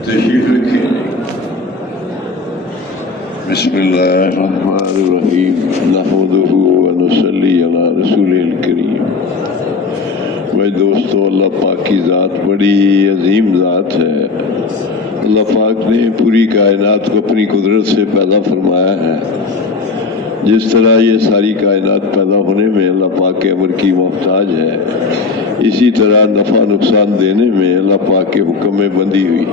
تشریف رکھیں۔ بسم اللہ الرحمن الرحیم نحمدہ ونصلی علی رسول الکریم۔ میرے دوستو، اللہ پاک کی ذات بڑی عظیم ذات ہے۔ اللہ پاک نے پوری کائنات کو اپنی قدرت سے پیدا فرمایا ہے۔ جس طرح یہ ساری کائنات پیدا ہونے میں اللہ پاک کے امر کی محتاج ہے، اسی طرح نفع نقصان دینے میں اللہ پاک کے حکم میں بندی ہوئی۔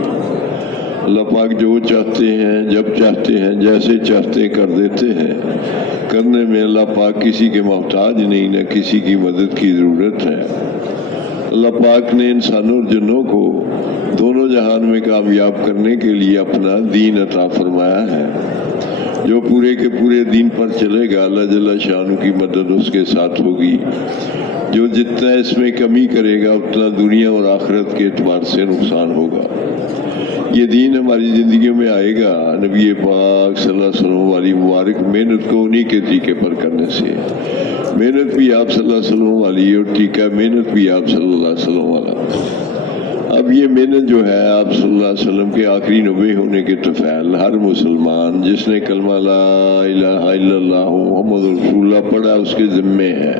اللہ پاک جو چاہتے ہیں، جب چاہتے ہیں، جیسے چاہتے ہیں کر دیتے ہیں۔ کرنے میں اللہ پاک کسی کے محتاج نہیں، نہ کسی کی مدد کی ضرورت ہے۔ اللہ پاک نے انسانوں اور جنوں کو دونوں جہان میں کامیاب کرنے کے لیے اپنا دین عطا فرمایا ہے۔ جو پورے کے پورے دین پر چلے گا، اللہ جل شانہ کی مدد اس کے ساتھ ہوگی۔ جو جتنا اس میں کمی کرے گا، اتنا دنیا اور آخرت کے اعتبار سے نقصان ہوگا۔ یہ دین ہماری زندگیوں میں آئے گا نبی پاک صلی اللہ علیہ وسلم والی مبارک محنت کو انہی کے طریقے پر کرنے سے۔ محنت بھی آپ صلی اللہ علیہ وسلم والی اور ٹیکہ محنت بھی آپ صلی اللہ علیہ وسلم والا۔ اب یہ محنت جو ہے آپ صلی اللہ علیہ وسلم کے آخری نبی ہونے کے طفیل ہر مسلمان جس نے کلمہ لا الہ الا اللہ محمد رسول اللہ پڑھا اس کے ذمے ہے۔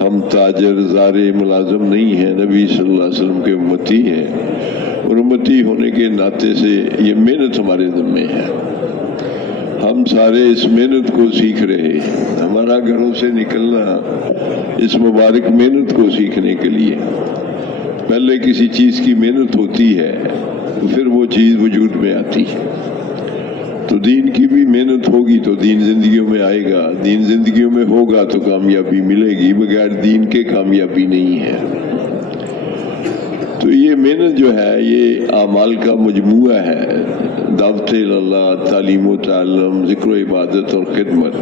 ہم تاجر زارع ملازم نہیں ہیں، نبی صلی اللہ علیہ وسلم کے امتی ہیں، اور امتی ہونے کے ناطے سے یہ محنت ہمارے ذمے ہے۔ ہم سارے اس محنت کو سیکھ رہے ہیں۔ ہمارا گھروں سے نکلنا اس مبارک محنت کو سیکھنے کے لیے۔ پہلے کسی چیز کی محنت ہوتی ہے تو پھر وہ چیز وجود میں آتی ہے۔ تو دین کی بھی محنت ہوگی تو دین زندگیوں میں آئے گا، دین زندگیوں میں ہوگا تو کامیابی ملے گی، بغیر دین کے کامیابی نہیں ہے۔ تو یہ محنت جو ہے یہ اعمال کا مجموعہ ہے، دعوت اللہ، تعلیم و تعلم، ذکر و عبادت اور خدمت،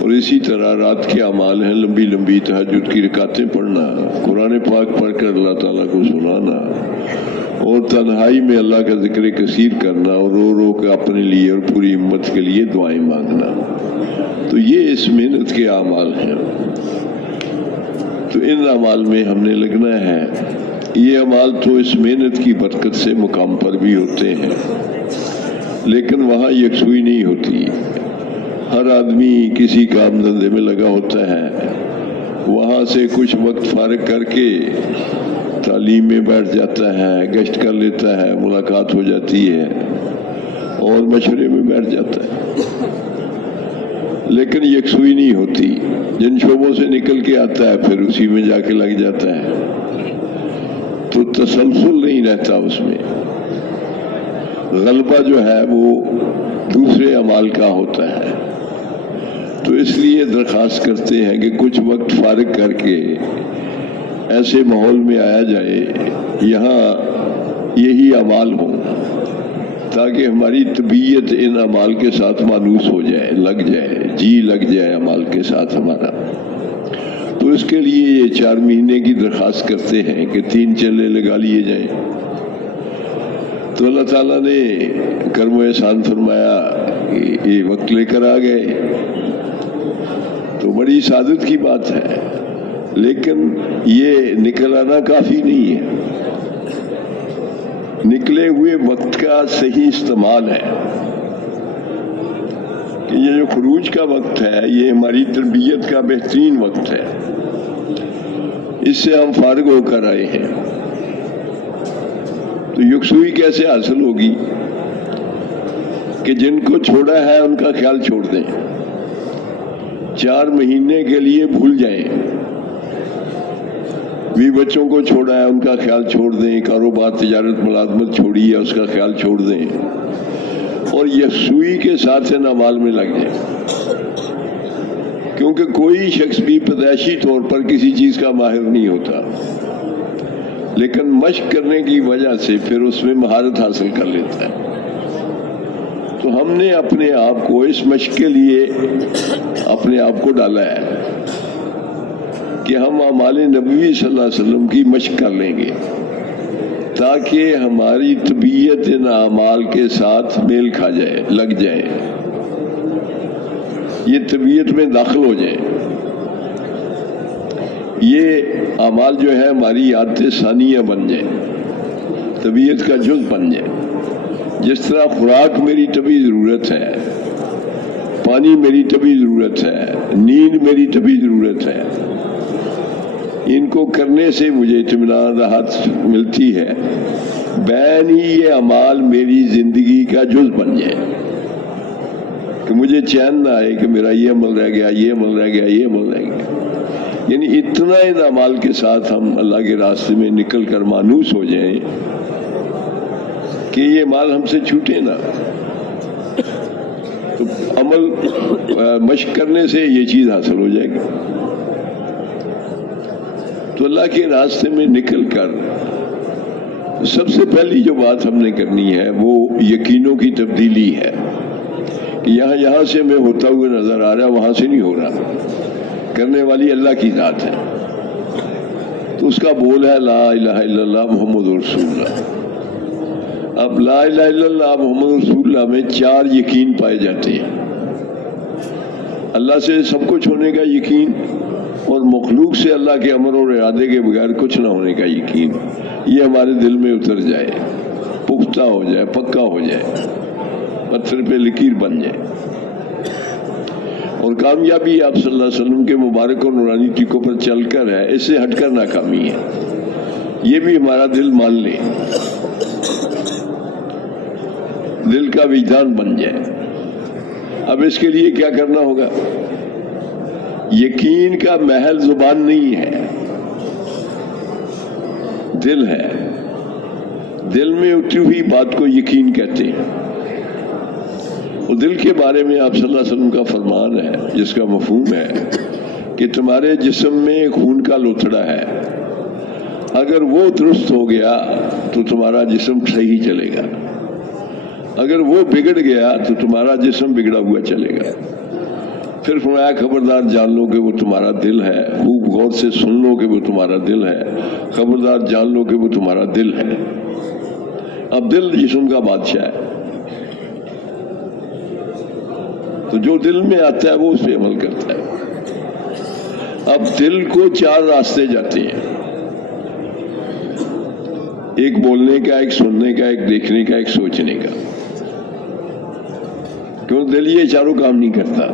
اور اسی طرح رات کے اعمال ہیں، لمبی لمبی تہجد کی رکعتیں پڑھنا، قرآن پاک پڑھ کر اللہ تعالیٰ کو سنانا، اور تنہائی میں اللہ کا ذکر کثیر کرنا، اور رو رو کے اپنے لیے اور پوری امت کے لیے دعائیں مانگنا۔ تو یہ اس محنت کے اعمال ہیں۔ تو ان اعمال میں ہم نے لگنا ہے۔ یہ اعمال تو اس محنت کی برکت سے مقام پر بھی ہوتے ہیں، لیکن وہاں یکسوئی نہیں ہوتی۔ ہر آدمی کسی کام دھندے میں لگا ہوتا ہے، وہاں سے کچھ وقت فارغ کر کے تعلیم میں بیٹھ جاتا ہے، گشت کر لیتا ہے، ملاقات ہو جاتی ہے اور مشورے میں بیٹھ جاتا ہے، لیکن یکسوئی نہیں ہوتی۔ جن شعبوں سے نکل کے آتا ہے پھر اسی میں جا کے لگ جاتا ہے، تو تسلسل نہیں رہتا اس میں۔ غلبہ جو ہے وہ دوسرے اعمال کا ہوتا ہے۔ تو اس لیے درخواست کرتے ہیں کہ کچھ وقت فارغ کر کے ایسے ماحول میں آیا جائے یہاں یہی اعمال ہوں، تاکہ ہماری طبیعت ان اعمال کے ساتھ مانوس ہو جائے، لگ جائے، جی لگ جائے اعمال کے ساتھ ہمارا۔ تو اس کے لیے یہ 4 مہینے کی درخواست کرتے ہیں کہ 3 چلے لگا لیے جائیں۔ تو اللہ تعالیٰ نے کرم و احسان فرمایا کہ یہ وقت لے کر آ گئے، تو بڑی سعادت کی بات ہے، لیکن یہ نکل آنا کافی نہیں ہے۔ نکلے ہوئے وقت کا صحیح استعمال ہے کہ یہ جو خروج کا وقت ہے یہ ہماری تربیت کا بہترین وقت ہے۔ اس سے ہم فارغ ہو کر آئے ہیں، تو یکسوئی کیسے حاصل ہوگی کہ جن کو چھوڑا ہے ان کا خیال چھوڑ دیں، 4 مہینے کے لیے بھول جائیں۔ بھی بچوں کو چھوڑا ہے ان کا خیال چھوڑ دیں، کاروبار تجارت ملازمت چھوڑی ہے اس کا خیال چھوڑ دیں، اور یکسوئی کے ساتھ ان اعمال میں لگ جائیں۔ کیونکہ کوئی شخص بھی پیدائشی طور پر کسی چیز کا ماہر نہیں ہوتا، لیکن مشق کرنے کی وجہ سے پھر اس میں مہارت حاصل کر لیتا ہے۔ تو ہم نے اپنے آپ کو اس مشق کے لیے اپنے آپ کو ڈالا ہے کہ ہم اعمال نبوی صلی اللہ علیہ وسلم کی مشق کر لیں گے، تاکہ ہماری طبیعت ان اعمال کے ساتھ میل کھا جائے، لگ جائے، یہ طبیعت میں داخل ہو جائے۔ یہ اعمال جو ہے ہماری عادت ثانیہ بن جائے، طبیعت کا جز بن جائے. جس طرح خوراک میری طبی ضرورت ہے، پانی میری طبی ضرورت ہے، نیند میری طبی ضرورت ہے، ان کو کرنے سے مجھے اطمینان راحت ملتی ہے. بین ہی یہ اعمال میری زندگی کا جز بن جائے کہ مجھے چین نہ آئے کہ میرا یہ عمل رہ گیا، یہ عمل رہ گیا، یہ عمل رہ گیا. یعنی اتنا ان اعمال کے ساتھ ہم اللہ کے راستے میں نکل کر مانوس ہو جائیں کہ یہ مال ہم سے چھوٹے نہ. تو عمل مشق کرنے سے یہ چیز حاصل ہو جائے گی. تو اللہ کے راستے میں نکل کر سب سے پہلی جو بات ہم نے کرنی ہے وہ یقینوں کی تبدیلی ہے کہ یہاں سے میں ہوتا ہوا نظر آ رہا، وہاں سے نہیں ہو رہا. کرنے والی اللہ کی ذات ہے. تو اس کا بول ہے لا الہ الا اللہ محمد رسول اللہ. اب لا الہ الا اللہ محمد رسول اللہ میں 4 یقین پائے جاتے ہیں. اللہ سے سب کچھ ہونے کا یقین، اور مخلوق سے اللہ کے امر اور ارادے کے بغیر کچھ نہ ہونے کا یقین. یہ ہمارے دل میں اتر جائے، پختہ ہو جائے، پکا ہو جائے، پتھر پہ لکیر بن جائے. اور کامیابی آپ صلی اللہ علیہ وسلم کے مبارک اور نورانی ٹیکوں پر چل کر ہے، اس سے ہٹ کر ناکامی ہے. یہ بھی ہمارا دل مان لے، دل کا وجدان بن جائے. اب اس کے لیے کیا کرنا ہوگا؟ یقین کا محل زبان نہیں ہے، دل ہے. دل میں اتری ہوئی بات کو یقین کہتے ہیں. اور دل کے بارے میں آپ صلی اللہ علیہ وسلم کا فرمان ہے جس کا مفہوم ہے کہ تمہارے جسم میں خون کا لوتھڑا ہے، اگر وہ درست ہو گیا تو تمہارا جسم صحیح چلے گا، اگر وہ بگڑ گیا تو تمہارا جسم بگڑا ہوا چلے گا. پھر فرمایا خبردار جان لو کہ وہ تمہارا دل ہے، خوب غور سے سن لو کہ وہ تمہارا دل ہے، خبردار جان لو کہ وہ تمہارا دل ہے. اب دل جسم کا بادشاہ ہے، تو جو دل میں آتا ہے وہ اس پہ عمل کرتا ہے. اب دل کو 4 راستے جاتے ہیں، ایک بولنے کا، ایک سننے کا، ایک دیکھنے کا، ایک سوچنے کا. کیوں دل یہ چاروں کام نہیں کرتا؟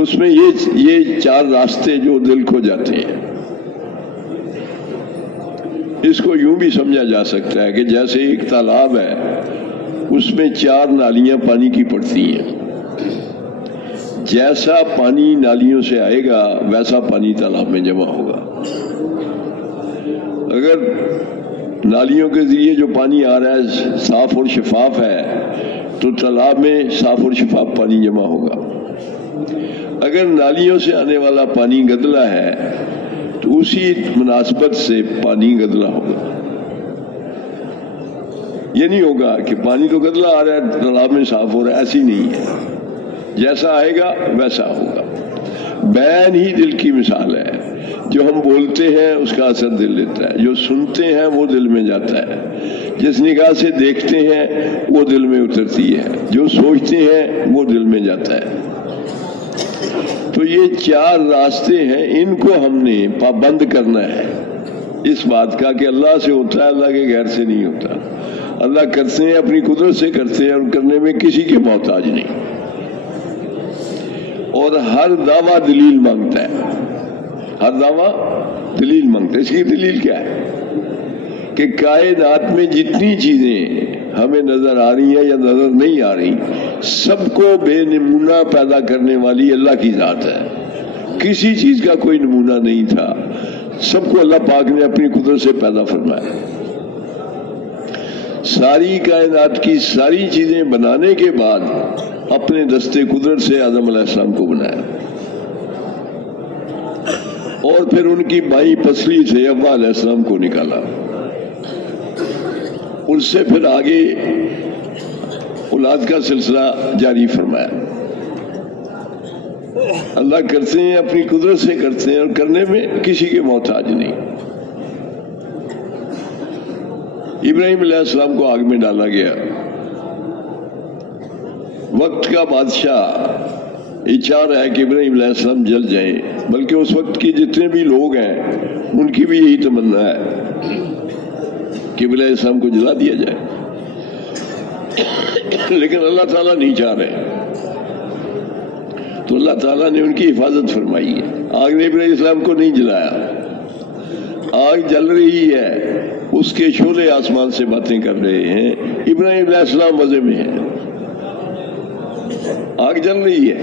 اس میں یہ 4 راستے جو دل کو جاتے ہیں، اس کو یوں بھی سمجھا جا سکتا ہے کہ جیسے ایک تالاب ہے، اس میں 4 نالیاں پانی کی پڑتی ہیں. جیسا پانی نالیوں سے آئے گا ویسا پانی تالاب میں جمع ہوگا. اگر نالیوں کے ذریعے جو پانی آ رہا ہے صاف اور شفاف ہے تو تالاب میں صاف اور شفاف پانی جمع ہوگا. اگر نالیوں سے آنے والا پانی گدلا ہے تو اسی مناسبت سے پانی گدلا ہوگا. یہ نہیں ہوگا کہ پانی تو گدلا آ رہا ہے تالاب میں صاف ہو رہا ہے، ایسی نہیں ہے. جیسا آئے گا ویسا ہوگا. بیان ہی دل کی مثال ہے. جو ہم بولتے ہیں اس کا اثر دل لیتا ہے، جو سنتے ہیں وہ دل میں جاتا ہے، جس نگاہ سے دیکھتے ہیں وہ دل میں اترتی ہے، جو سوچتے ہیں وہ دل میں جاتا ہے. تو یہ 4 راستے ہیں، ان کو ہم نے پابند کرنا ہے اس بات کا کہ اللہ سے ہوتا ہے، اللہ کے غیر سے نہیں ہوتا. اللہ کرتے ہیں اپنی قدرت سے کرتے ہیں، اور کرنے میں کسی کے محتاج نہیں. اور ہر دعویٰ دلیل مانگتا ہے، ہر دعویٰ دلیل مانگتا ہے. اس کی دلیل کیا ہے کہ کائنات میں جتنی چیزیں ہمیں نظر آ رہی ہیں یا نظر نہیں آ رہی، سب کو بے نمونہ پیدا کرنے والی اللہ کی ذات ہے. کسی چیز کا کوئی نمونہ نہیں تھا، سب کو اللہ پاک نے اپنی قدرت سے پیدا فرمایا. ساری کائنات کی ساری چیزیں بنانے کے بعد اپنے دستے قدرت سے آدم علیہ السلام کو بنایا، اور پھر ان کی بائیں پسلی سے حوا علیہ السلام کو نکالا. اس سے پھر آگے اولاد کا سلسلہ جاری فرمایا. اللہ کرتے ہیں اپنی قدرت سے کرتے ہیں، اور کرنے میں کسی کے محتاج نہیں. ابراہیم علیہ السلام کو آگ میں ڈالا گیا. وقت کا بادشاہ یہ چاہ رہا ہے کہ ابراہیم علیہ السلام جل جائیں، بلکہ اس وقت کے جتنے بھی لوگ ہیں ان کی بھی یہی تمنا ہے کہ علیہ السلام کو جلا دیا جائے، لیکن اللہ تعالیٰ نہیں چاہ رہے، تو اللہ تعالیٰ نے ان کی حفاظت فرمائی ہے۔ آگ نے ابراہیم علیہ السلام کو نہیں جلایا، آگ جل رہی ہے، اس کے شعلے آسمان سے باتیں کر رہے ہیں، ابراہیم علیہ السلام مزے میں ہیں، آگ جل رہی ہے،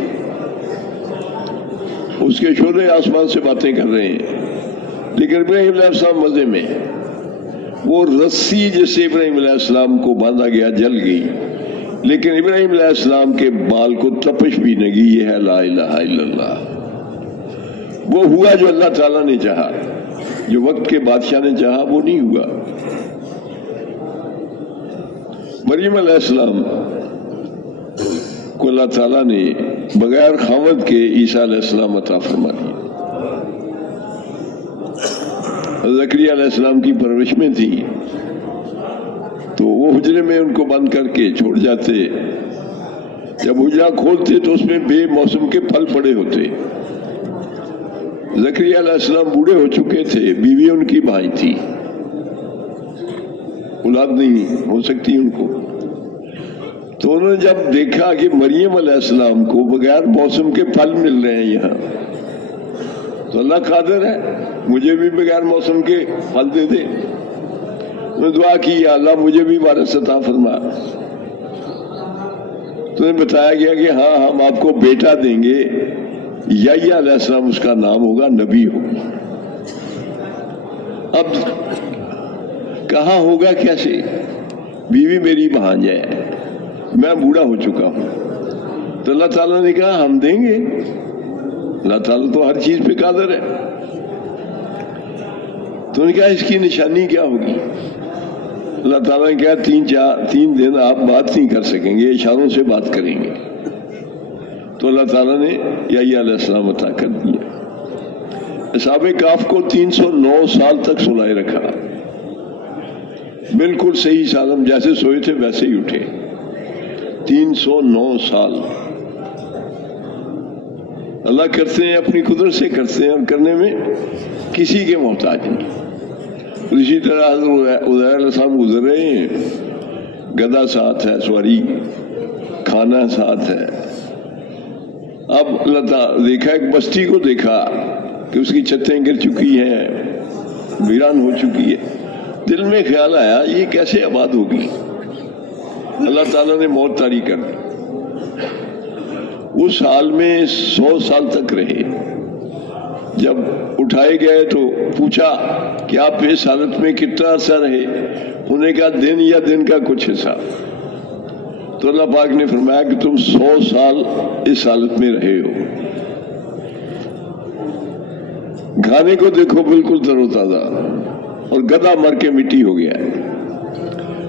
اس کے شعلے آسمان سے باتیں کر رہے ہیں، لیکن ابراہیم علیہ السلام مزے میں ہیں۔ وہ رسی جس سے ابراہیم علیہ السلام کو باندھا گیا جل گئی، لیکن ابراہیم علیہ السلام کے بال کو تپش بھی نہ گئی۔ یہ ہے لا الہ الا اللہ۔ وہ ہوا جو اللہ تعالیٰ نے چاہا، جو وقت کے بادشاہ نے چاہا وہ نہیں ہوا۔ مریم علیہ السلام کو اللہ تعالیٰ نے بغیر خاوند کے عیسیٰ علیہ السلام عطا فرما دی۔ زکریا علیہ السلام کی پرورش میں تھی تو وہ حجرے میں ان کو بند کر کے چھوڑ جاتے، جب حجرہ کھولتے تو اس میں بے موسم کے پھل پڑے ہوتے۔ زکریا علیہ السلام بوڑھے ہو چکے تھے، بیوی ان کی بھائی تھی، اولاد نہیں ہو سکتی ان کو، تو انہوں نے جب دیکھا کہ مریم علیہ السلام کو بغیر موسم کے پھل مل رہے ہیں یہاں، تو اللہ قادر ہے، مجھے بھی بغیر موسم کے پھل دے دے۔ انہوں نے دعا کی، یا اللہ مجھے بھی وارث عطا فرما۔ تو انہیں بتایا گیا کہ ہاں ہم آپ کو بیٹا دیں گے، یحییٰ علیہ السلام اس کا نام ہوگا، نبی ہوگا۔ اب کہاں ہوگا کیسے؟ بیوی میری بھانجا ہے، میں بوڑھا ہو چکا ہوں، تو اللہ تعالیٰ نے کہا ہم دیں گے، اللہ تعالیٰ تو ہر چیز پہ قادر ہے۔ تو انہوں نے کہا اس کی نشانی کیا ہوگی؟ اللہ تعالیٰ نے کہا 3 دن آپ بات نہیں کر سکیں گے، اشاروں سے بات کریں گے۔ تو اللہ تعالیٰ نے یحییٰ علیہ السلام عطا کر دیا۔ اصحاب کہف کو 309 سال تک سلائے رکھا، بالکل صحیح سالم، جیسے سوئے تھے ویسے ہی اٹھے، 309 سال۔ اللہ کرتے ہیں اپنی قدرت سے کرتے ہیں، اور کرنے میں کسی کے محتاج نہیں۔ اسی طرح حضرت عزیر علیہ السلام گزر رہے ہیں، گدھا ساتھ ہے، سواری کھانا ساتھ ہے۔ اب اللہ تعالیٰ دیکھا ایک بستی کو، دیکھا کہ اس کی چھتیں گر چکی ہیں، ویران ہو چکی ہے، دل میں خیال آیا یہ کیسے آباد ہوگی؟ اللہ تعالیٰ نے موت طاری کر دی۔ اس حال میں 100 سال تک رہے۔ جب اٹھائے گئے تو پوچھا کہ آپ اس حالت میں کتنا عرصہ رہے؟ انہوں نے کہا دن یا دن کا کچھ حصہ۔ تو اللہ پاک نے فرمایا کہ تم 100 سال اس حالت میں رہے ہو۔ گھانے کو دیکھو بالکل تر و تازہ، اور گدھا مر کے مٹی ہو گیا ہے۔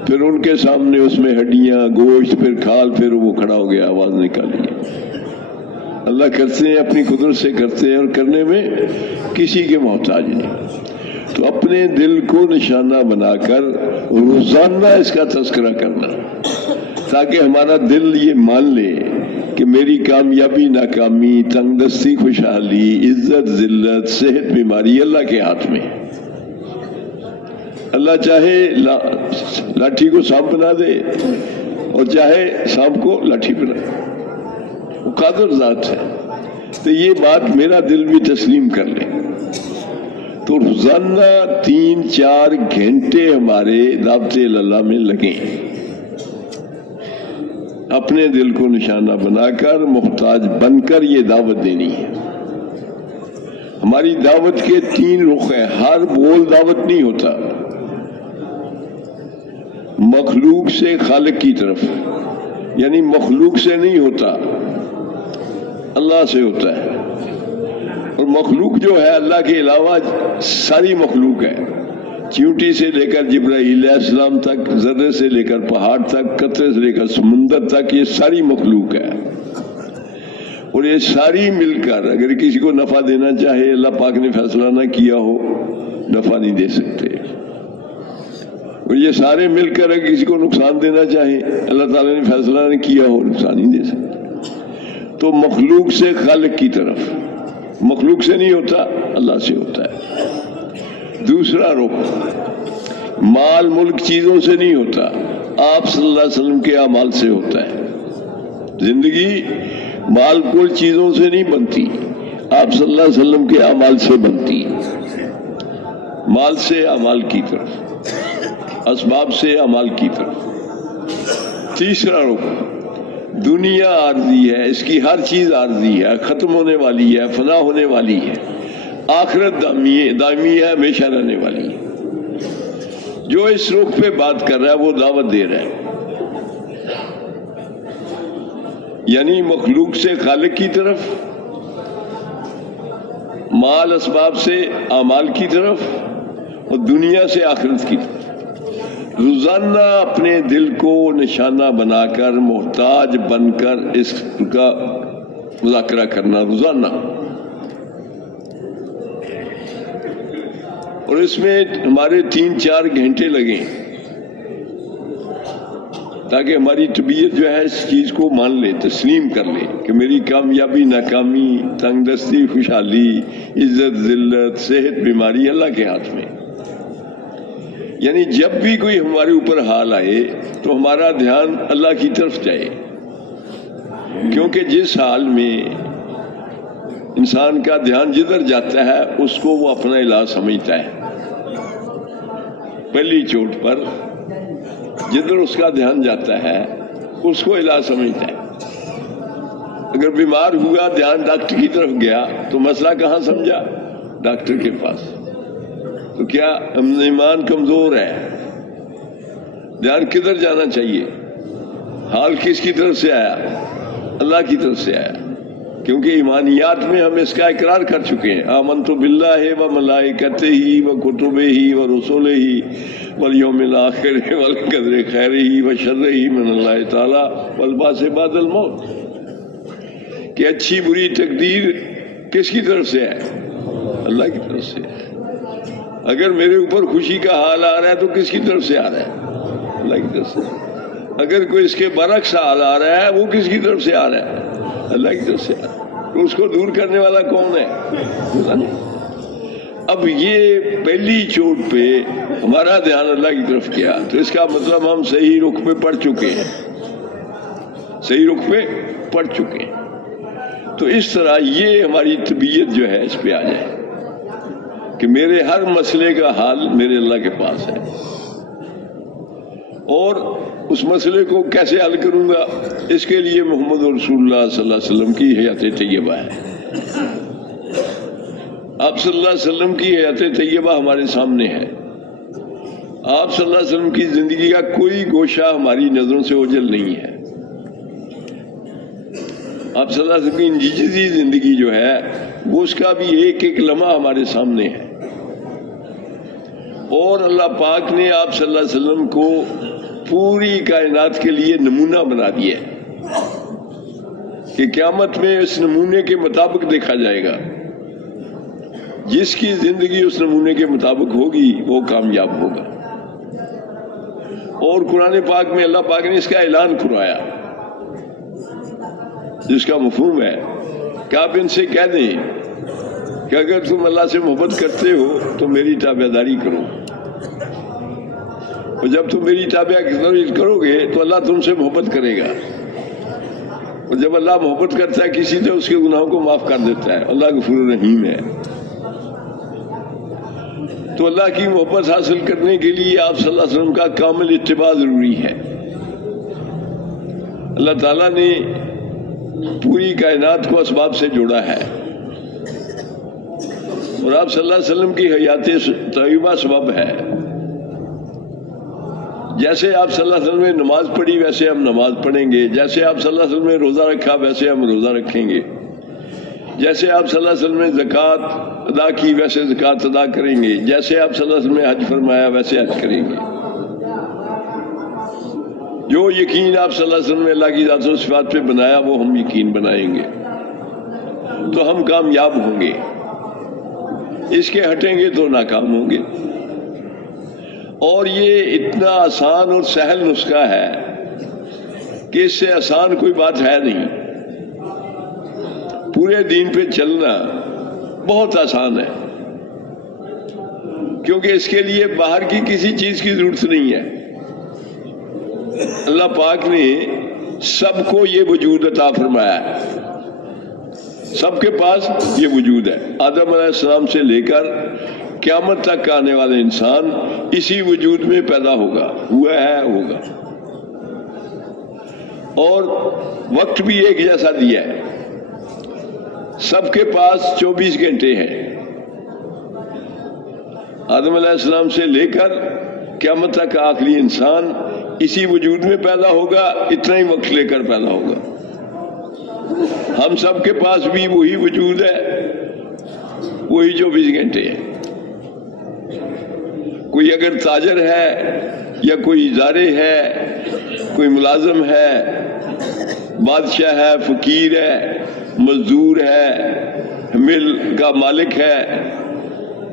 پھر ان کے سامنے اس میں ہڈیاں، گوشت، پھر کھال، پھر وہ کھڑا ہو گیا، آواز نکالی۔ اللہ کرتے ہیں اپنی قدرت سے کرتے ہیں، اور کرنے میں کسی کے محتاج نہیں۔ تو اپنے دل کو نشانہ بنا کر روزانہ اس کا تذکرہ کرنا، تاکہ ہمارا دل یہ مان لے کہ میری کامیابی ناکامی، تنگ دستی خوشحالی، عزت ذلت، صحت بیماری اللہ کے ہاتھ میں۔ اللہ چاہے لاٹھی کو سانپ بنا دے، اور چاہے سانپ کو لاٹھی بنا دے، وہ قادر ذات ہے۔ تو یہ بات میرا دل بھی تسلیم کر لے۔ تو روزانہ 3-4 گھنٹے ہمارے دعوت اللہ میں لگیں، اپنے دل کو نشانہ بنا کر محتاج بن کر یہ دعوت دینی ہے۔ ہماری دعوت کے 3 رخ ہیں، ہر بول دعوت نہیں ہوتا، مخلوق سے خالق کی طرف، یعنی مخلوق سے نہیں ہوتا، اللہ سے ہوتا ہے۔ اور مخلوق جو ہے اللہ کے علاوہ ساری مخلوق ہے، چیونٹی سے لے کر جبرائیل علیہ السلام تک، ذرے سے لے کر پہاڑ تک، قطرے سے لے کر سمندر تک، یہ ساری مخلوق ہے۔ اور یہ ساری مل کر اگر کسی کو نفع دینا چاہے، اللہ پاک نے فیصلہ نہ کیا ہو، نفع نہیں دے سکتے۔ اور یہ سارے مل کر اگر کسی کو نقصان دینا چاہے، اللہ تعالیٰ نے فیصلہ نہ کیا ہو، نقصان نہیں دے سکتے۔ تو مخلوق سے خالق کی طرف، مخلوق سے نہیں ہوتا، اللہ سے ہوتا ہے۔ دوسرا رخ، مال ملک چیزوں سے نہیں ہوتا، آپ صلی اللہ علیہ وسلم کے اعمال سے ہوتا ہے۔ زندگی مال کل چیزوں سے نہیں بنتی، آپ صلی اللہ علیہ وسلم کے اعمال سے بنتی ہے۔ مال سے اعمال کی طرف، اسباب سے اعمال کی طرف۔ تیسرا رخ، دنیا عارضی ہے، اس کی ہر چیز عارضی ہے، ختم ہونے والی ہے، فنا ہونے والی ہے۔ آخرت دائمی ہے، ہمیشہ رہنے والی ہے۔ جو اس رخ پہ بات کر رہا ہے وہ دعوت دے رہا ہے، یعنی مخلوق سے خالق کی طرف، مال اسباب سے اعمال کی طرف، اور دنیا سے آخرت کی طرف۔ روزانہ اپنے دل کو نشانہ بنا کر، محتاج بن کر اس کا مذاکرہ کرنا روزانہ، اور اس میں ہمارے 3-4 گھنٹے لگیں تاکہ ہماری طبیعت جو ہے اس چیز کو مان لے، تسلیم کر لے کہ میری کامیابی ناکامی، تنگ دستی خوشحالی، عزت ذلت، صحت بیماری اللہ کے ہاتھ میں۔ یعنی جب بھی کوئی ہمارے اوپر حال آئے تو ہمارا دھیان اللہ کی طرف جائے، کیونکہ جس حال میں انسان کا دھیان جدھر جاتا ہے اس کو وہ اپنا الہ سمجھتا ہے۔ پہلی چوٹ پر جدھر اس کا دھیان جاتا ہے اس کو الہ سمجھتا ہے۔ اگر بیمار ہوا، دھیان ڈاکٹر کی طرف گیا تو مسئلہ کہاں سمجھا؟ ڈاکٹر کے پاس۔ تو کیا ایمان کمزور ہے؟ دھیان کدھر جانا چاہیے؟ حال کس کی طرف سے آیا؟ اللہ کی طرف سے آیا، کیونکہ ایمانیات میں ہم اس کا اقرار کر چکے ہیں۔ آمنت باللہ و ملائکتہ و کتبہ و رسلہ والیوم الآخر والقدر خیرہ و شرہ من اللہ تعالی والبعث بعد الموت، کہ اچھی بری تقدیر کس کی طرف سے ہے؟ اللہ کی طرف سے ہے۔ اگر میرے اوپر خوشی کا حال آ رہا ہے تو کس کی طرف سے آ رہا ہے؟ اللہ کی طرف سے۔ اگر کوئی اس کے برعکس حال آ رہا ہے وہ کس کی طرف سے آ رہا ہے؟ اللہ کی طرف سے آ رہا ہے۔ تو اس کو دور کرنے والا کون ہے؟ اب یہ پہلی چوٹ پہ ہمارا دھیان اللہ کی طرف کیا تو اس کا مطلب ہم صحیح رخ پہ پڑ چکے ہیں، صحیح رخ پہ پڑ چکے ہیں۔ تو اس طرح یہ ہماری طبیعت جو ہے اس پہ آ جائے کہ میرے ہر مسئلے کا حل میرے اللہ کے پاس ہے، اور اس مسئلے کو کیسے حل کروں گا؟ اس کے لیے محمد رسول اللہ صلی اللہ علیہ وسلم کی حیات طیبہ ہے۔ آپ صلی اللہ علیہ وسلم کی حیات طیبہ ہمارے سامنے ہے۔ آپ صلی اللہ علیہ وسلم کی زندگی کا کوئی گوشہ ہماری نظروں سے اوجھل نہیں ہے۔ آپ صلی اللہ علیہ وسلم کی نجی زندگی جو ہے وہ اس کا بھی ایک ایک لمحہ ہمارے سامنے ہے، اور اللہ پاک نے آپ صلی اللہ علیہ وسلم کو پوری کائنات کے لیے نمونہ بنا دیا ہے کہ قیامت میں اس نمونے کے مطابق دیکھا جائے گا۔ جس کی زندگی اس نمونے کے مطابق ہوگی وہ کامیاب ہوگا۔ اور قرآن پاک میں اللہ پاک نے اس کا اعلان کروایا، جس کا مفہوم ہے کہ آپ ان سے کہہ دیں کہ اگر تم اللہ سے محبت کرتے ہو تو میری تابعداری کرو، اور جب تم میری تابعداری کرو گے تو اللہ تم سے محبت کرے گا، اور جب اللہ محبت کرتا ہے کسی سے اس کے گناہوں کو معاف کر دیتا ہے۔ اللہ غفور رحیم ہے۔ تو اللہ کی محبت حاصل کرنے کے لیے آپ صلی اللہ علیہ وسلم کا کامل اتباع ضروری ہے۔ اللہ تعالیٰ نے پوری کائنات کو اسباب سے جوڑا ہے، اور آپ صلی اللہ علیہ وسلم کی حیات طیبہ سبب ہے۔ جیسے آپ صلی اللہ علیہ وسلم نے نماز پڑھی ویسے ہم نماز پڑھیں گے، جیسے آپ صلی اللہ علیہ وسلم نے روزہ رکھا ویسے ہم روزہ رکھیں گے، جیسے آپ صلی اللہ علیہ وسلم نے زکوٰۃ ادا کی ویسے زکوٰۃ ادا کریں گے، جیسے آپ صلی اللہ علیہ وسلم نے حج فرمایا ویسے حج کریں گے۔ جو یقین آپ صلی اللہ علیہ وسلم نے اللہ کی ذات و صفات پہ بنایا وہ ہم یقین بنائیں گے تو ہم کامیاب ہوں گے، اس کے ہٹیں گے تو ناکام ہوں گے۔ اور یہ اتنا آسان اور سہل نسخہ ہے کہ اس سے آسان کوئی بات ہے نہیں۔ پورے دین پہ چلنا بہت آسان ہے، کیونکہ اس کے لیے باہر کی کسی چیز کی ضرورت نہیں ہے۔ اللہ پاک نے سب کو یہ وجود عطا فرمایا ہے، سب کے پاس یہ وجود ہے۔ آدم علیہ السلام سے لے کر قیامت تک آنے والے انسان اسی وجود میں پیدا ہوگا، ہوا ہے، ہوگا، اور وقت بھی ایک جیسا دیا ہے۔ سب کے پاس 24 گھنٹے ہیں۔ آدم علیہ السلام سے لے کر قیامت تک آخری انسان اسی وجود میں پیدا ہوگا، اتنا ہی وقت لے کر پیدا ہوگا۔ ہم سب کے پاس بھی وہی وجود ہے، وہی 24 گھنٹے ہیں۔ کوئی اگر تاجر ہے یا کوئی ادارے ہے، کوئی ملازم ہے، بادشاہ ہے، فقیر ہے، مزدور ہے، مل کا مالک ہے،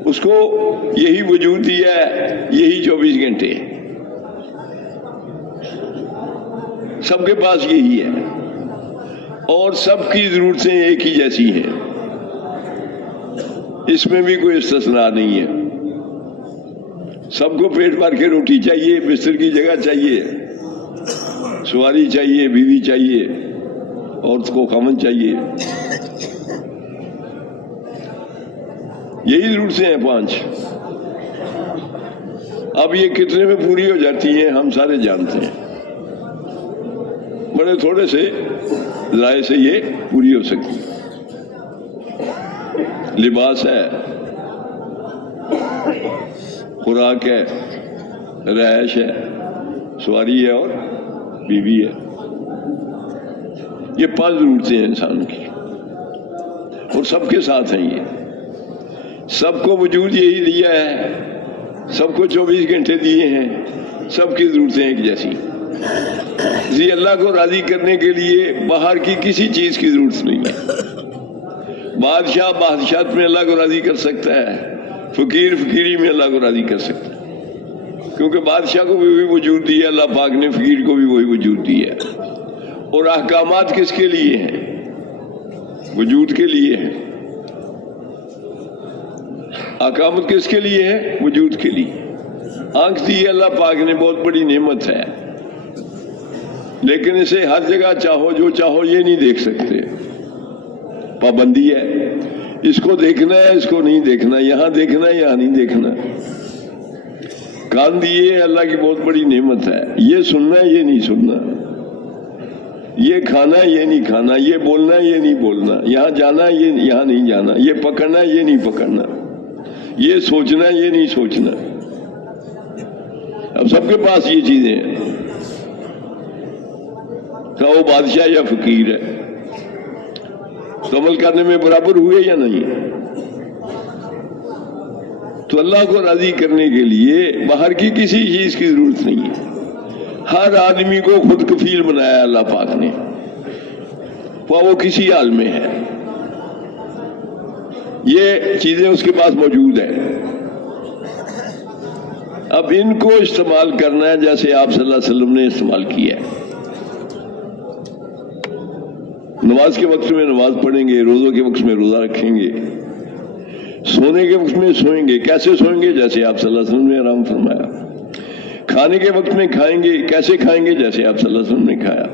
اس کو یہی وجود دیا ہے، یہی 24 گھنٹے ہیں۔ سب کے پاس یہی ہے، اور سب کی ضرورتیں ایک ہی جیسی ہیں، اس میں بھی کوئی استثناء نہیں ہے۔ سب کو پیٹ بھر کے روٹی چاہیے، بستر کی جگہ چاہیے، سواری چاہیے، بیوی چاہیے، عورت کو خاوند چاہیے، یہی ضرورتیں ہیں 5۔ اب یہ کتنے میں پوری ہو جاتی ہیں ہم سارے جانتے ہیں، بڑے تھوڑے سے ذرائع سے یہ پوری ہو سکتی ہے۔ لباس ہے، خوراک ہے، رہائش ہے، سواری ہے اور بیوی ہے۔ یہ 5 ضرورتیں ہیں انسان کی، اور سب کے ساتھ ہیں۔ یہ سب کو وجود یہی دیا ہے، سب کو 24 گھنٹے دیے ہیں، سب کی ضرورتیں ایک جیسی۔ اسی اللہ کو راضی کرنے کے لیے باہر کی کسی چیز کی ضرورت نہیں ہے۔ بادشاہ بادشاہت میں اللہ کو راضی کر سکتا ہے، فقیر فقیری میں اللہ کو راضی کر سکتا ہے، کیونکہ بادشاہ کو بھی وہی وجود دیا اللہ پاک نے، فقیر کو بھی وہی وجود دیا۔ اور احکامات کس کے لیے ہیں؟ وجود کے لیے ہیں۔ احکامات کس کے لیے ہے؟ وجود کے لیے۔ آنکھ دی اللہ پاک نے، بہت بڑی نعمت ہے، لیکن اسے ہر جگہ چاہو جو چاہو یہ نہیں دیکھ سکتے، پابندی ہے۔ اس کو دیکھنا ہے، اس کو نہیں دیکھنا، یہاں دیکھنا ہے، یہاں نہیں دیکھنا۔ کان دیے اللہ کی بہت بڑی نعمت ہے، یہ سننا ہے، یہ نہیں سننا، یہ کھانا ہے، یہ نہیں کھانا، یہ بولنا ہے، یہ نہیں بولنا، یہاں جانا ہے، یہ یہاں نہیں جانا، یہ پکڑنا ہے، یہ نہیں پکڑنا، یہ سوچنا ہے، یہ نہیں سوچنا۔ اب سب کے پاس یہ چیزیں ہیں، کہ وہ بادشاہ یا فقیر ہے، تو عمل کرنے میں برابر ہوئے یا نہیں؟ تو اللہ کو راضی کرنے کے لیے باہر کی کسی چیز کی ضرورت نہیں ہے۔ ہر آدمی کو خود کفیل بنایا اللہ پاک نے، وہ کسی حال میں ہے، یہ چیزیں اس کے پاس موجود ہیں۔ اب ان کو استعمال کرنا ہے جیسے آپ صلی اللہ علیہ وسلم نے استعمال کیا ہے۔ نماز کے وقت میں نماز پڑھیں گے، روزوں کے وقت میں روزہ رکھیں گے، سونے کے وقت میں سوئیں گے، کیسے سوئیں گے؟ جیسے آپ صلی اللہ علیہ وسلم نے آرام فرمایا۔ کھانے کے وقت میں کھائیں گے، کیسے کھائیں گے؟ جیسے آپ صلی اللہ علیہ وسلم نے کھایا۔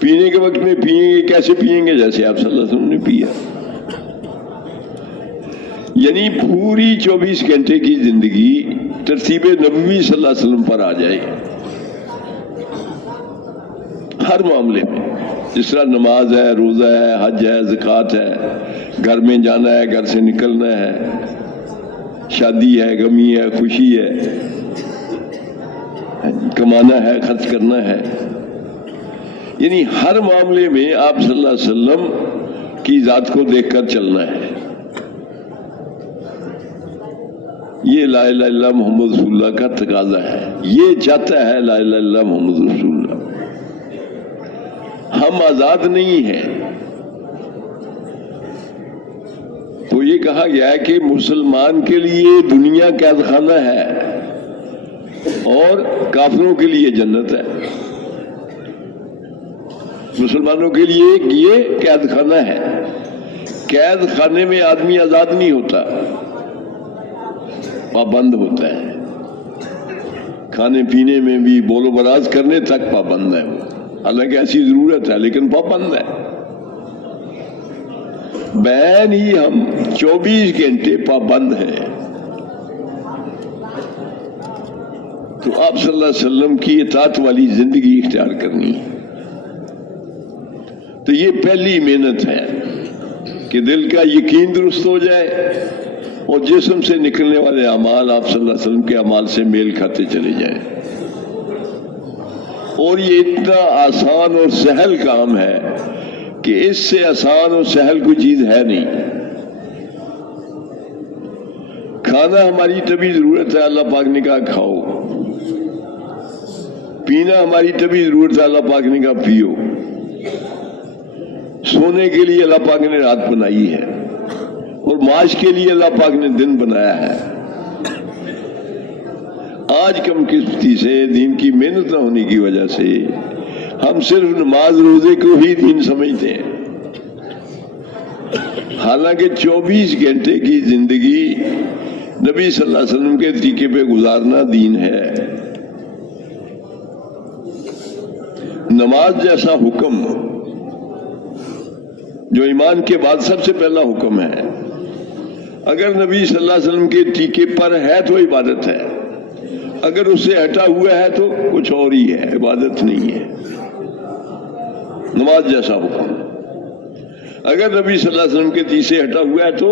پینے کے وقت میں پیئیں گے، کیسے پیئیں گے؟ جیسے آپ صلی اللہ علیہ وسلم نے پیا۔ یعنی پوری 24 گھنٹے کی زندگی ترتیب نبوی صلی اللہ علیہ وسلم پر آ جائے، ہر معاملے میں۔ جس طرح نماز ہے، روزہ ہے، حج ہے، زکوٰۃ ہے، گھر میں جانا ہے، گھر سے نکلنا ہے، شادی ہے، غمی ہے، خوشی ہے، کمانا ہے، خرچ کرنا ہے، یعنی ہر معاملے میں آپ صلی اللہ علیہ وسلم کی ذات کو دیکھ کر چلنا ہے۔ یہ لا الہ الا اللہ محمد رسول اللہ کا تقاضا ہے، یہ چاہتا ہے لا الہ الا اللہ محمد رسول اللہ۔ ہم آزاد نہیں ہیں۔ تو یہ کہا گیا ہے کہ مسلمان کے لیے دنیا قید خانہ ہے اور کافروں کے لیے جنت ہے۔ مسلمانوں کے لیے یہ قید خانہ ہے، قید خانے میں آدمی آزاد نہیں ہوتا، پابند ہوتا ہے. کھانے پینے میں بھی بول و براز کرنے تک پابند ہے وہ، حالانکہ ایسی ضرورت ہے لیکن پابند ہے. بین ہی ہم 24 گھنٹے پابند ہیں. تو آپ صلی اللہ علیہ وسلم کی اطاعت والی زندگی اختیار کرنی ہے. تو یہ پہلی محنت ہے کہ دل کا یقین درست ہو جائے اور جسم سے نکلنے والے اعمال آپ صلی اللہ علیہ وسلم کے اعمال سے میل کھاتے چلے جائیں. اور یہ اتنا آسان اور سہل کام ہے کہ اس سے آسان اور سہل کوئی چیز ہے نہیں. کھانا ہماری طبی ضرورت ہے، اللہ پاک نے کہا کھاؤ. پینا ہماری طبی ضرورت ہے، اللہ پاک نے کہا پیو. سونے کے لیے اللہ پاک نے رات بنائی ہے اور معاش کے لیے اللہ پاک نے دن بنایا ہے. آج کم قسمتی سے دین کی محنت نہ ہونے کی وجہ سے ہم صرف نماز روزے کو ہی دین سمجھتے ہیں، حالانکہ 24 گھنٹے کی زندگی نبی صلی اللہ علیہ وسلم کے طریقے پہ گزارنا دین ہے. نماز جیسا حکم جو ایمان کے بعد سب سے پہلا حکم ہے، اگر نبی صلی اللہ علیہ وسلم کے طریقے پر ہے تو عبادت ہے، اگر اس سے ہٹا ہوا ہے تو کچھ اور ہی ہے، عبادت نہیں ہے. نماز جیسا حکم اگر نبی صلی اللہ علیہ وسلم کے طریقے سے ہٹا ہوا ہے تو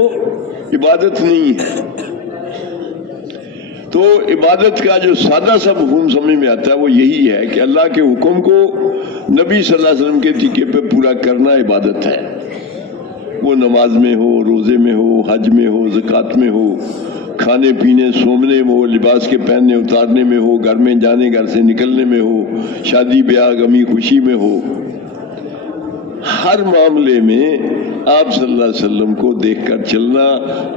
عبادت نہیں ہے. تو عبادت کا جو سادہ سا مفہوم سمجھ میں آتا ہے وہ یہی ہے کہ اللہ کے حکم کو نبی صلی اللہ علیہ وسلم کے طریقے پہ پورا کرنا عبادت ہے. وہ نماز میں ہو، روزے میں ہو، حج میں ہو، زکوٰۃ میں ہو، کھانے پینے سونے میں ہو، لباس کے پہننے اتارنے میں ہو، گھر میں جانے گھر سے نکلنے میں ہو، شادی بیاہ غمی خوشی میں ہو. ہر معاملے میں آپ صلی اللہ علیہ وسلم کو دیکھ کر چلنا.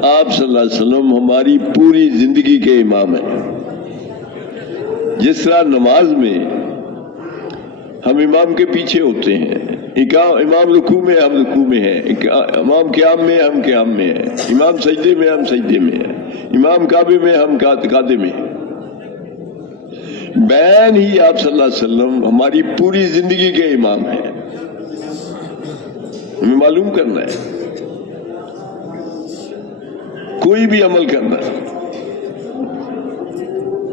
آپ صلی اللہ علیہ وسلم ہماری پوری زندگی کے امام ہیں. جس طرح نماز میں ہم امام کے پیچھے ہوتے ہیں، امام رکوع میں ہم رکوع میں ہیں، امام قیام میں ہم قیام میں ہیں، امام سجدے میں ہم سجدے میں ہیں، امام کعبے میں ہم قعدے میں ہیں. بین ہی آپ صلی اللہ علیہ وسلم ہماری پوری زندگی کے امام ہیں. ہمیں معلوم کرنا ہے، کوئی بھی عمل کرنا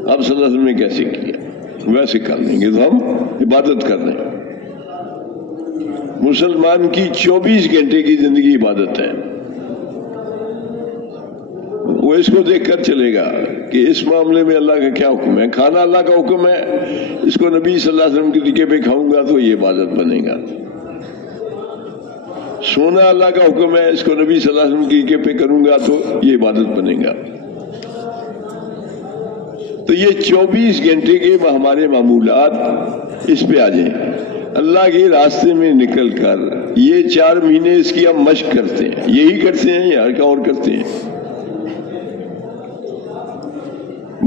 آپ صلی اللہ علیہ وسلم نے کیسے کیا ویسے کر لیں گے تو ہم عبادت کر رہے ہیں. مسلمان کی 24 گھنٹے کی زندگی عبادت ہے. وہ اس کو دیکھ کر چلے گا کہ اس معاملے میں اللہ کا کیا حکم ہے. کھانا اللہ کا حکم ہے، اس کو نبی صلی اللہ علیہ وسلم کے طریقے پہ کھاؤں گا تو یہ عبادت بنے گا. سونا اللہ کا حکم ہے، اس کو نبی صلی اللہ علیہ وسلم کے طریقے پہ کروں گا تو یہ عبادت بنے گا. تو یہ 24 گھنٹے کے ہمارے معمولات اس پہ آ جائیں. اللہ کے راستے میں نکل کر یہ 4 مہینے اس کی ہم مشق کرتے ہیں. یہی کرتے ہیں یا کیا اور کرتے ہیں؟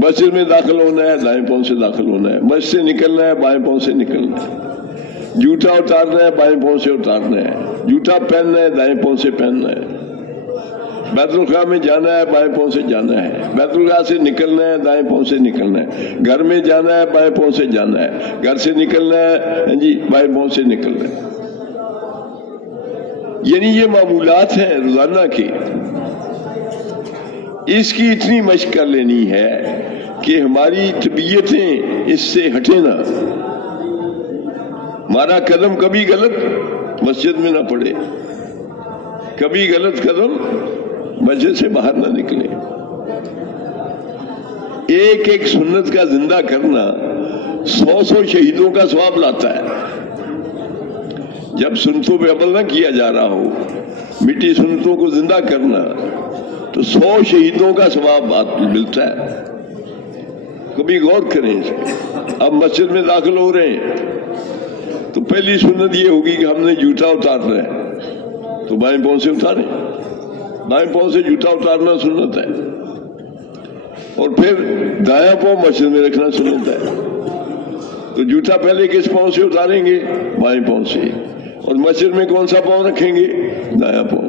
مسجد میں داخل ہونا ہے دائیں پاؤں سے داخل ہونا ہے، مسجد سے نکلنا ہے بائیں پاؤں سے نکلنا ہے، جوتا اتارنا ہے بائیں پاؤں سے اتارنا ہے، جوتا پہننا ہے دائیں پاؤں سے پہننا ہے، بیت الخلاء میں جانا ہے بائیں پاؤں سے جانا ہے، بیت الخلاء سے نکلنا ہے دائیں پاؤں سے نکلنا ہے، گھر میں جانا ہے بائیں پاؤں سے جانا ہے، گھر سے نکلنا ہے جی بائیں پاؤں سے نکلنا ہے. یعنی یہ معمولات ہیں روزانہ کے. اس کی اتنی مشق کر لینی ہے کہ ہماری طبیعتیں اس سے ہٹے نہ. ہمارا قدم کبھی غلط مسجد میں نہ پڑے، کبھی غلط قدم مسجد سے باہر نہ نکلے. ایک ایک سنت کا زندہ کرنا 100 شہیدوں کا ثواب لاتا ہے. جب سنتوں پہ عمل نہ کیا جا رہا ہو، میٹھی سنتوں کو زندہ کرنا، تو 100 شہیدوں کا ثواب ملتا ہے. کبھی غور کریں اس پہ. اب مسجد میں داخل ہو رہے ہیں تو پہلی سنت یہ ہوگی کہ ہم نے جوتا اتارنا ہے تو بائیں پاؤں سے اتاریں. بائیں پاؤں سے جوتا اتارنا سنت ہے، اور پھر دایاں پاؤں مسجد میں رکھنا سنت ہے. تو جوتا پہلے کس پاؤں سے اتاریں گے؟ بائیں پاؤں سے. اور مسجد میں کون سا پاؤں رکھیں گے؟ دایاں پاؤں.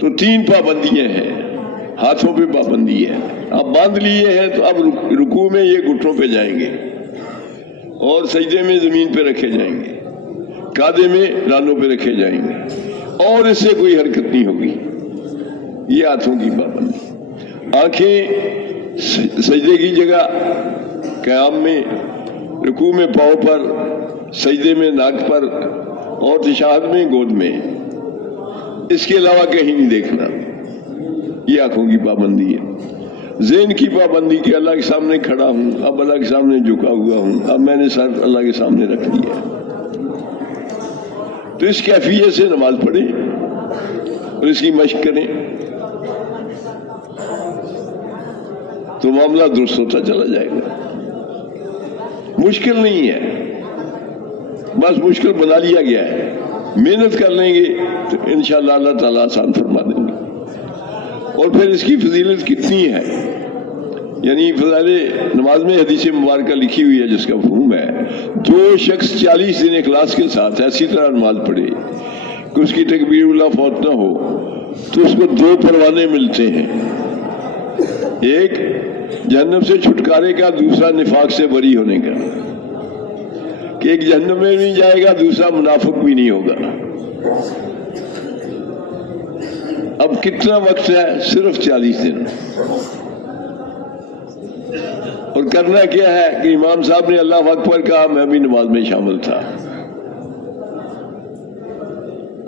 تو 3 پابندیاں ہیں. ہاتھوں پہ پابندی ہے. اب باندھ لیے ہیں تو اب رکوع میں یہ گھٹنوں پہ جائیں گے اور سجدے میں زمین پہ رکھے جائیں گے, قاعدے میں رانوں پہ رکھے جائیں گے, اور اس سے کوئی حرکت نہیں ہوگی. یہ ہاتھوں کی پابندی. آنکھیں سجدے کی جگہ, قیام میں, رکوع میں پاؤں پر, سجدے میں ناک پر, اور تشہد میں گود میں. اس کے علاوہ کہیں نہیں دیکھنا. یہ آنکھوں کی پابندی ہے. ذہن کی پابندی کہ اللہ کے سامنے کھڑا ہوں, اب اللہ کے سامنے جھکا ہوا ہوں, اب میں نے سر اللہ کے سامنے رکھ دیا. تو اس کیفیت سے نماز پڑھیں اور اس کی مشق کریں تو معاملہ درست ہوتا چلا جائے گا. مشکل نہیں ہے, بس مشکل بنا لیا گیا ہے. محنت کر لیں گے تو انشاءاللہ اللہ تعالیٰ آسان فرما دیں گے. اور پھر اس کی فضیلت کتنی ہے, یعنی فضائل نماز میں حدیث مبارکہ لکھی ہوئی ہے جس کا مفہوم ہے, جو شخص 40 دن اخلاص کے ساتھ ایسی طرح نماز پڑھے کہ اس کی تکبیر اللہ فوت نہ ہو تو اس کو 2 پروانے ملتے ہیں. ایک جہنم سے چھٹکارے کا, دوسرا نفاق سے بری ہونے کا. کہ ایک جہنم میں نہیں جائے گا, دوسرا منافق بھی نہیں ہوگا. اب کتنا وقت ہے؟ صرف 40 دن. اور کرنا کیا ہے کہ امام صاحب نے اللہ اکبر کہا, میں بھی نماز میں شامل تھا.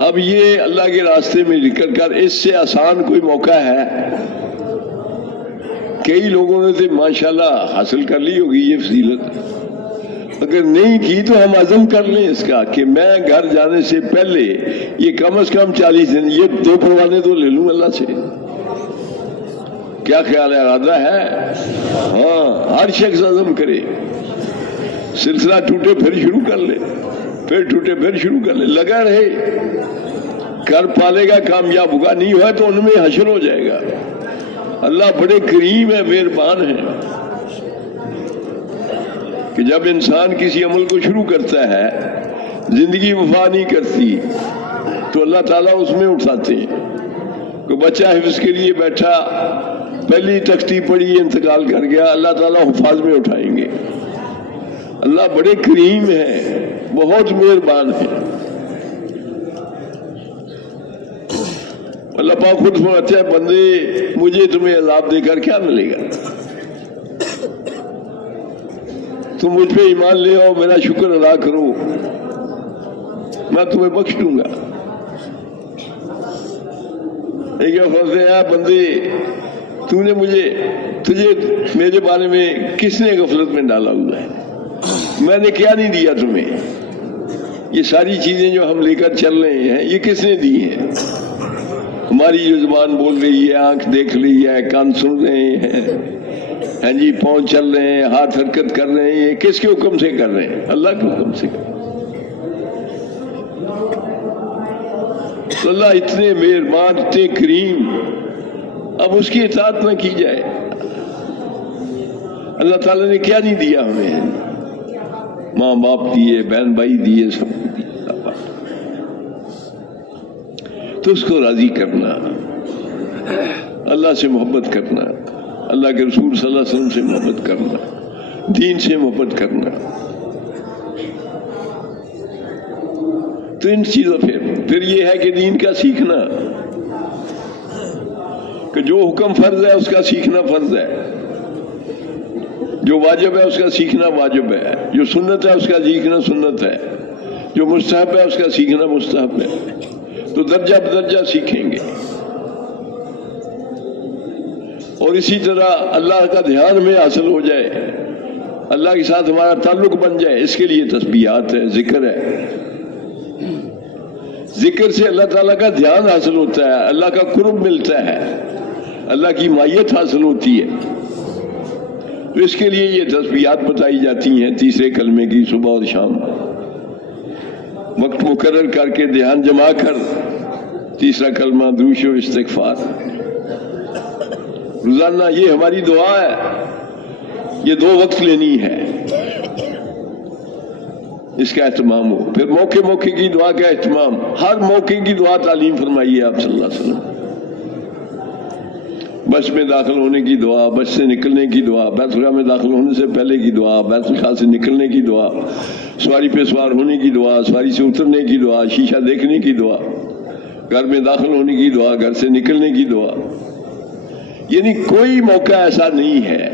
اب یہ اللہ کے راستے میں نکل کر اس سے آسان کوئی موقع ہے؟ کئی لوگوں نے تو ماشاءاللہ حاصل کر لی ہوگی یہ فضیلت. اگر نہیں کی تو ہم عزم کر لیں اس کا کہ میں گھر جانے سے پہلے یہ کم از کم 40 دن یہ 2 پروانے تو لے لوں اللہ سے. کیا خیال ہے؟ ارادہ ہے؟ ہاں, ہر شخص عزم کرے. سلسلہ ٹوٹے پھر شروع کر لے, پھر ٹوٹے پھر شروع کر لے, لگا رہے. کر پالے گا, کامیاب ہوگا. نہیں ہوا تو ان میں حشر ہو جائے گا. اللہ بڑے کریم ہے, مہربان ہے کہ جب انسان کسی عمل کو شروع کرتا ہے, زندگی وفا نہیں کرتی تو اللہ تعالیٰ اس میں اٹھاتے ہیں. کوئی بچہ حفظ کے لیے بیٹھا, پہلی تختی پڑھی, انتقال کر گیا, اللہ تعالیٰ حفاظ میں اٹھائیں گے. اللہ بڑے کریم ہے, بہت مہربان ہے. اللہ پاک خود فرماتا ہے, بندے مجھے تمہیں عذاب دے کر کیا ملے گا؟ تم مجھ پہ ایمان لے آؤ, میرا شکر ادا کرو, میں تمہیں بخش دوں گا. ایک فرض ہے, بندے تجھے میرے بارے میں کس نے غفلت میں ڈالا ہوا ہے؟ میں نے کیا نہیں دیا تمہیں؟ یہ ساری چیزیں جو ہم لے کر چل رہے ہیں یہ کس نے دی ہیں؟ ہماری جو زبان بول رہی ہے, آنکھ دیکھ رہی ہے, کان سن رہے ہیں, ہاں جی, پاؤں چل رہے ہیں, ہاتھ حرکت کر رہے ہیں, یہ کس کے حکم سے کر رہے ہیں؟ اللہ کے حکم سے کر رہے ہیں. تو اللہ اتنے مہربان, اتنے کریم, اب اس کی اطاعت نہ کی جائے. اللہ تعالیٰ نے کیا نہیں دیا ہمیں؟ ماں باپ دیے, بہن بھائی دیے, سب کو دیے. تو اس کو راضی کرنا, اللہ سے محبت کرنا, اللہ کے رسول صلی اللہ علیہ وسلم سے محبت کرنا, دین سے محبت کرنا. تو ان چیزوں پھر یہ ہے کہ دین کا سیکھنا, کہ جو حکم فرض ہے اس کا سیکھنا فرض ہے, جو واجب ہے اس کا سیکھنا واجب ہے, جو سنت ہے اس کا سیکھنا سنت ہے, جو مستحب ہے اس کا سیکھنا مستحب ہے. تو درجہ بدرجہ سیکھیں گے. اور اسی طرح اللہ کا دھیان ہمیں حاصل ہو جائے, اللہ کے ساتھ ہمارا تعلق بن جائے, اس کے لیے تسبیحات ہے, ذکر ہے. ذکر سے اللہ تعالیٰ کا دھیان حاصل ہوتا ہے, اللہ کا قرب ملتا ہے, اللہ کی مائیت حاصل ہوتی ہے. تو اس کے لیے یہ تسبیحات بتائی جاتی ہیں, تیسرے کلمے کی صبح اور شام, وقت مقرر کر کے دھیان جما کر. تیسرا کلمہ درود و استغفار روزانہ, یہ ہماری دعا ہے, یہ 2 وقت لینی ہے, اس کا اہتمام ہو. پھر موقع موقع کی دعا کا اہتمام, ہر موقع کی دعا تعلیم فرمائیے آپ صلی اللہ علیہ وسلم. بس میں داخل ہونے کی دعا، بس سے نکلنے کی دعا، بیت الخلا میں داخل ہونے سے پہلے کی دعا، بیت الخلا سے نکلنے کی دعا، سواری پہ سوار ہونے کی دعا، سواری سے اترنے کی دعا، شیشہ دیکھنے کی دعا، گھر میں داخل ہونے کی دعا، گھر سے نکلنے کی دعا. یعنی کوئی موقع ایسا نہیں ہے.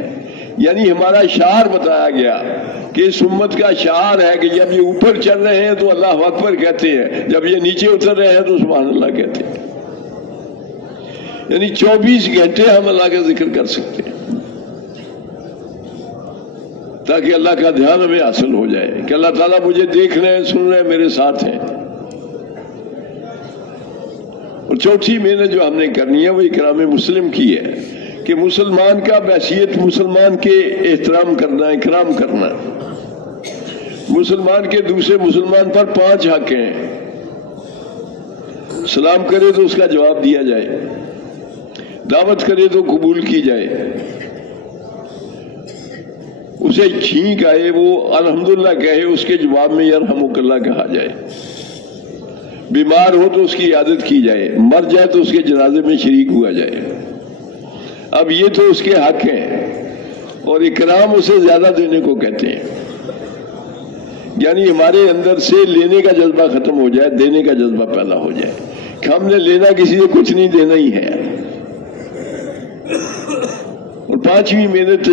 یعنی ہمارا شعار بتایا گیا کہ اس امت کا شعار ہے کہ جب یہ اوپر چل رہے ہیں تو اللہ اکبر کہتے ہیں، جب یہ نیچے اتر رہے ہیں تو سبحان اللہ کہتے ہیں. یعنی 24 گھنٹے ہم اللہ کا ذکر کر سکتے ہیں تاکہ اللہ کا دھیان ہمیں حاصل ہو جائے کہ اللہ تعالیٰ مجھے دیکھ رہے ہیں، سن رہے ہیں، میرے ساتھ ہیں. اور چوتھی محنت جو ہم نے کرنی ہے وہ اکرام مسلم کی ہے کہ مسلمان کا بحیثیت مسلمان کے احترام کرنا، اکرام کرنا. مسلمان کے دوسرے مسلمان پر 5 حق ہیں. سلام کرے تو اس کا جواب دیا جائے، دعوت کرے تو قبول کی جائے، اسے چھینک آئے وہ الحمدللہ کہے، اس کے جواب میں یرحمک اللہ کہا جائے. بیمار ہو تو اس کی عیادت کی جائے، مر جائے تو اس کے جنازے میں شریک ہوا جائے. اب یہ تو اس کے حق ہیں، اور اکرام اسے زیادہ دینے کو کہتے ہیں. یعنی ہمارے اندر سے لینے کا جذبہ ختم ہو جائے، دینے کا جذبہ پیدا ہو جائے کہ ہم نے لینا کسی سے کچھ نہیں، دینا ہی ہے. اور 5ویں محنت